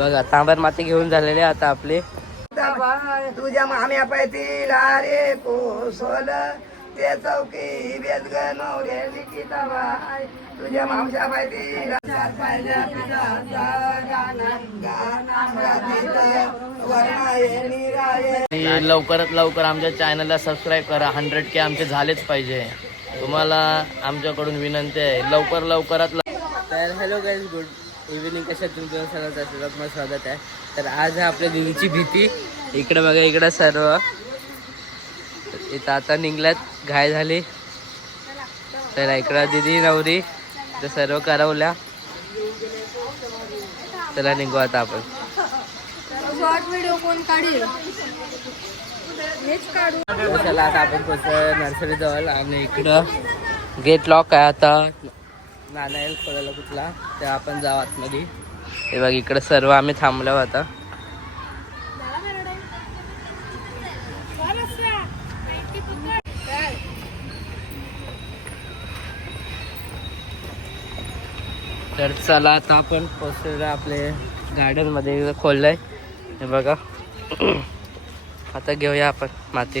बघा तांबर माती घेऊन झालेले आता आपले. तुझ्या माम्या पैतीला रे कोसोल ते चौकी बेद ग नवरे निकिता बाय तुझ्या मावशा पैतीला लवकरात लवकर आमच्या चॅनलला सबस्क्राईब करा. हंड्रेड के आमचे झालेच पाहिजे. तुम्हाला आमच्याकडून विनंती आहे. लवकर लवकरात लव- तर हॅलो गाईज गुड इव्हिनिंग कशा तुमच्या? आशीर्वाद मला स्वागत आहे. तर आज आहे आपल्या दिदीची भीती. इकडे बघा इकडं सर्व. इथं आता निघल्यात. घाय झाली. तर इकडं दिदी नवरी. तर सर्व करवल्या. चला निघू आता आपण. शॉर्ट व्हिडिओ कोण काढेल? हेच काढू. तर चला आता आपण पोहोचलो नर्सरी जवळ आणि इकडं गेट लॉक आहे आता. नाना येईल खोलायला कुठला ते आपण जाऊ आतमध्ये. हे बघ इकडं सर्व आम्ही थांबलो आता. तर चला आता आपण पोहोचलेलो आपले गार्डनमध्ये खोललंय. हे बघा. आता घेऊया आपण माती.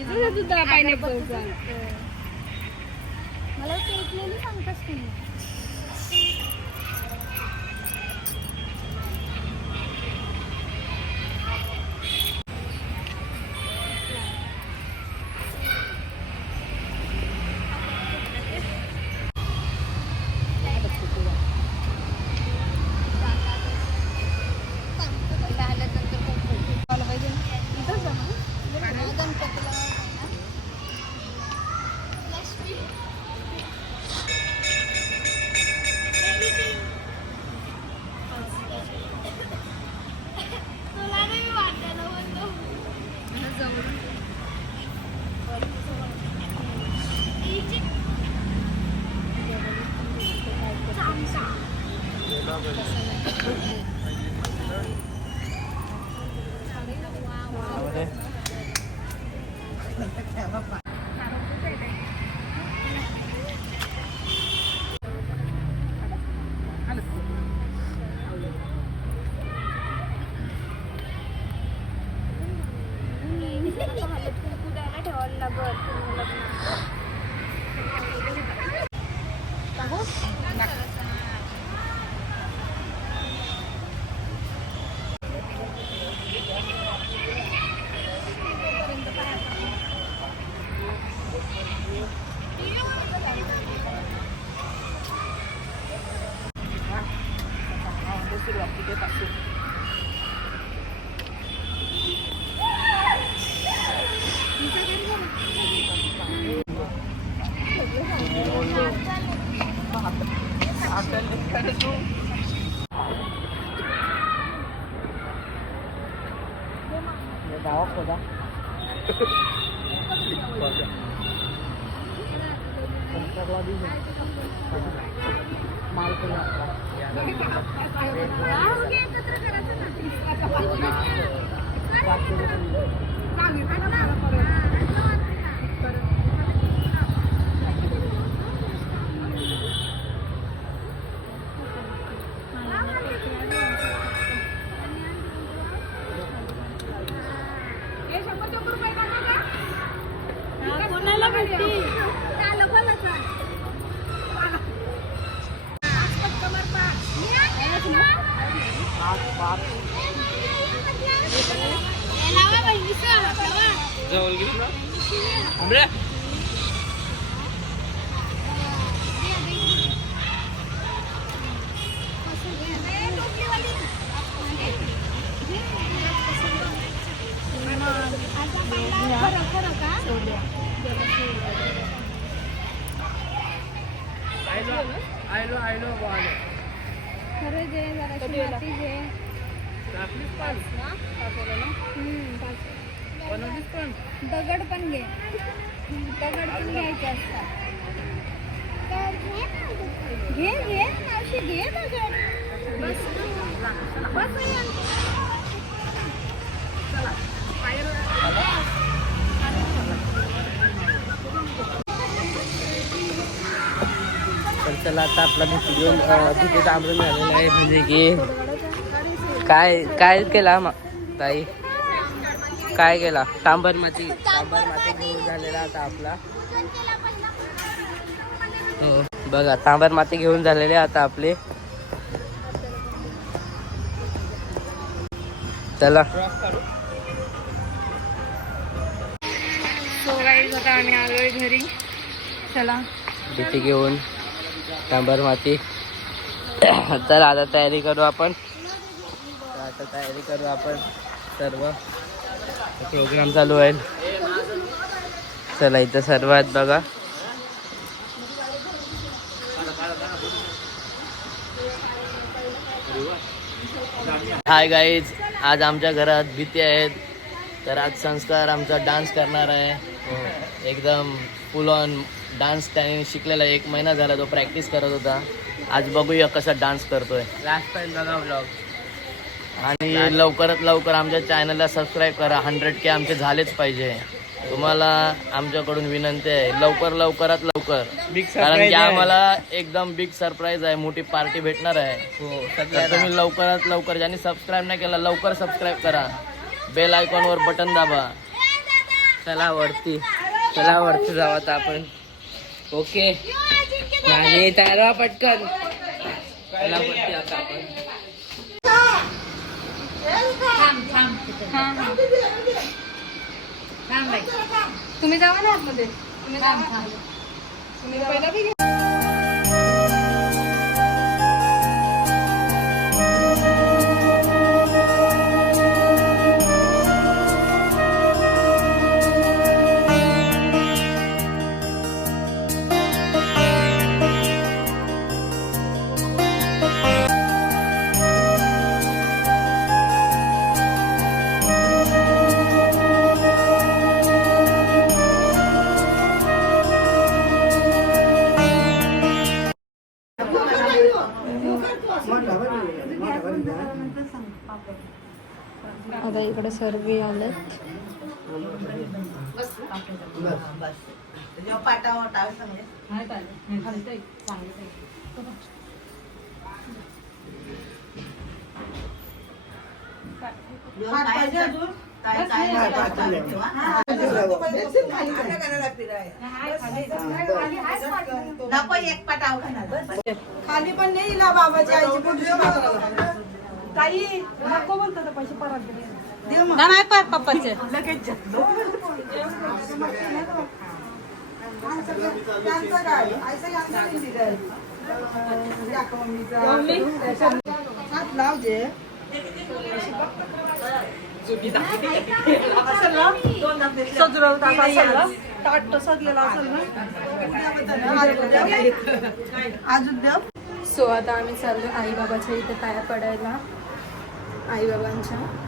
पायनॅपलचा मला सांगतास तुम्ही कोणाला घे घे मावशी घे बस. बस तर चला आता आपला व्हिडिओ तिथे थांबून झालेला आहे. म्हणजे की काय काय केला मा- ताई? काय केला? तांबर माती. तांबर माती घेऊन झालेला आता आपला. हो. बघा तांबर माती घेऊन झालेले आता आपले. चला. सो गाईज आता आम्ही आलोय घरी. चला. भीती घेऊन तांबर माती. तर आता तयारी करू आपण. आता तयारी करू आपण सर्व. प्रोग्राम चालू आहे चला इथं सर्व आहेत बघा. हाय गाईज आज आमच्या घरात भीती आहेत. तर आज संस्कार आमचा डान्स करणार आहे. एकदम फुल ऑन डान्स त्याने शिकलेला. एक महिना झाला तो प्रॅक्टिस करत होता. आज बघूया कसा डान्स करतोय. लास्ट टाइम बघा ब्लॉग आणि लवकरात लवकर आमच्या चॅनलला सबस्क्राईब करा. हंड्रेड के आमचे झालेच पाहिजे. तुम्हाला आमच्याकडून विनंती आहे लवकर लवकरात लवकर. कारण की आम्हाला एकदम बिग सरप्राईज आहे मोठी पार्टी भेटणार आहे. तर तुम्ही लवकरात लवकर ज्यांनी सबस्क्राईब नाही केला लवकर सबस्क्राईब करा. बेल आयकॉनवर बटन दाबा. चला वरती. चला वरती जाऊ आता आपण. ओके आणि तयार व्हा पटकन. चला वरती आता आपण. तुम्ही जावा ना आतमध्ये. तुम्ही जावा. तुम्ही पहिला सर्वे आलेत. नको एक पटाव खाली पण नाही ना बाबाची आईची पुढची ताई नको म्हणतो तर पैसे परत दे नाही पप्पाचे. अजून देव सो आता आम्ही चाललो आईबाबाच्या इथे पाया पडायला. आईबाबांच्या आता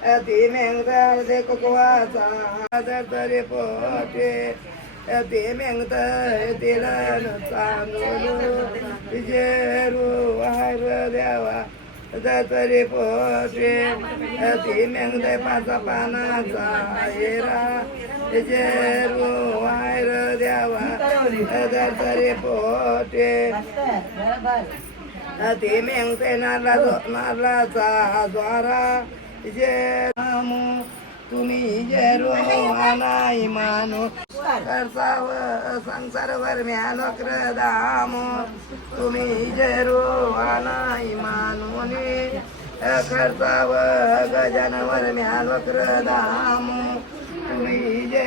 अति मेंगदार दे कोकवाचा तरी पोटे. अति मेंगत तिलन चांगलो जेरू वार द्यावा तरी पोटे. अति मेंगद पाचा पानाचा येरा. जेरू वायर द्यावा तरी पोटे. ते मेंगते नारला नारलाचा द्वारा जे नामू तुम्ही जे रोहानाई मानो करसाव संसार वर म्यानोक्र दामो तुम्ही जे रोहानाई मानोनी करसाव गजनवर म्यानोक्र दामो तुम्ही जे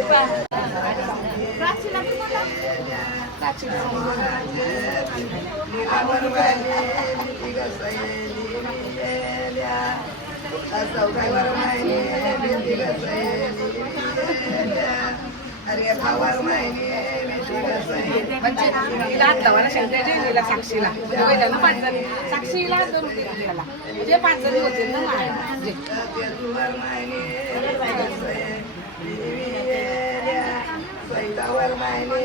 Lupa. Lupa. अरे भावार माहिती साक्षीला साक्षीला दोन होते आपल्याला म्हणजे पाच जणी होते ना म्हणजे सैतावर मायने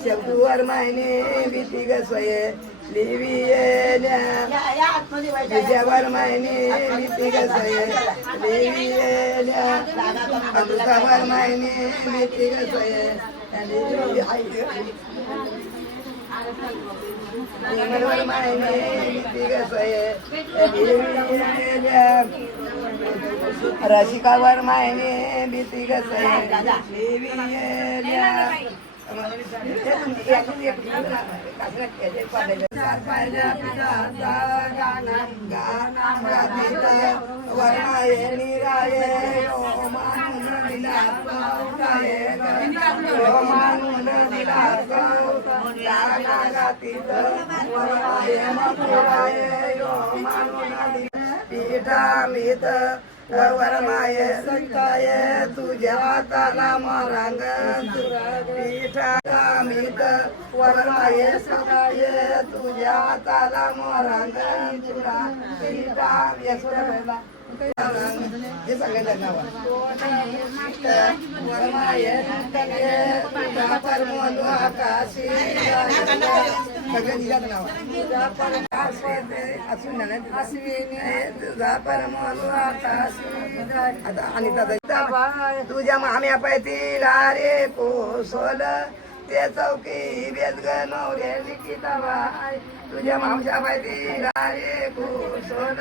शब्दवर मायने भीती गसय लिवियल्या विद्यावर मायने भीती गसय लिवियल्या अमृतावर मायने भीती गसय लिवियल्या मायने भीती गसय लिवियल्या रसिकावर मायने भीती गसय लिवियल्या पीठामित वरमाय संताय तुझ्या हाताला मारांग पीठामित वरमाय संताय तुझ्या हाताला मारांग तुला पीठा यशवरला हे नाव वरमाय तुझ्या परमोनु आकाशी सगळं दिल्याचं नाव असून तुझा परमोनु आकाशी आता आणि तुझ्या माम्या पायतीला रे कोसोल ते चौकी बेदग लिखिता बाय तुझ्या मावशा पाहिजे रे सोन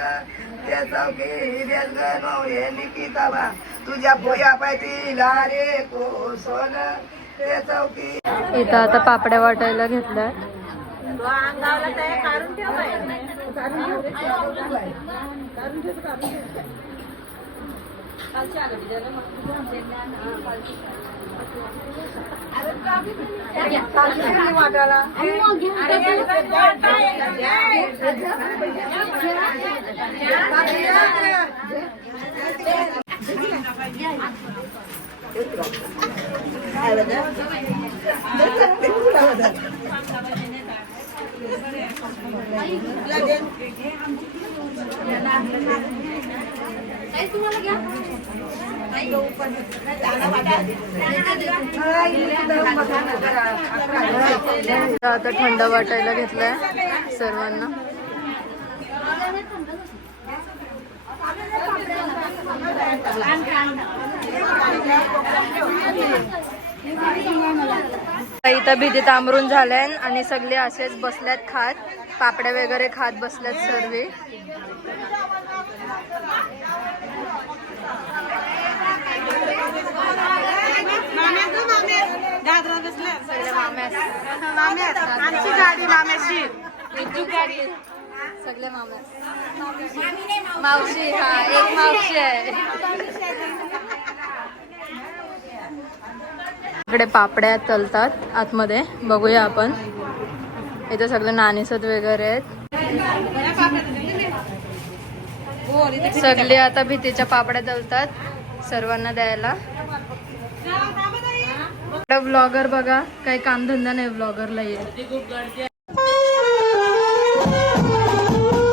ते चौकी बेदग नवरे लिखिता बा तुझ्या पोया पाहिजे रे सोन ते चौकी. इथं आता पापड्या वाटायला घेतल्या अंगावला तयार काढून ठेव बाई. आता थंड वाटायला घेतलाय सर्वांना. इथं भीती तांबरून झाल्यान आणि सगळे असेच बसल्यात खात. पापड्या वगैरे खात बसल्यात सर्वे. आमची गाडी माम्याशी मामा मावशी. हा एक मावशी आहे. इकडे पापड्या तलतात आतमध्ये. बघूया आपण. इथे सगळे नाणीसत वगैरे आहेत. सगळे आता भीतीच्या पापड्या तलतात सर्वांना द्यायला. ब्लॉगर बघा काही कामधंदा नाही ब्लॉगरला येईल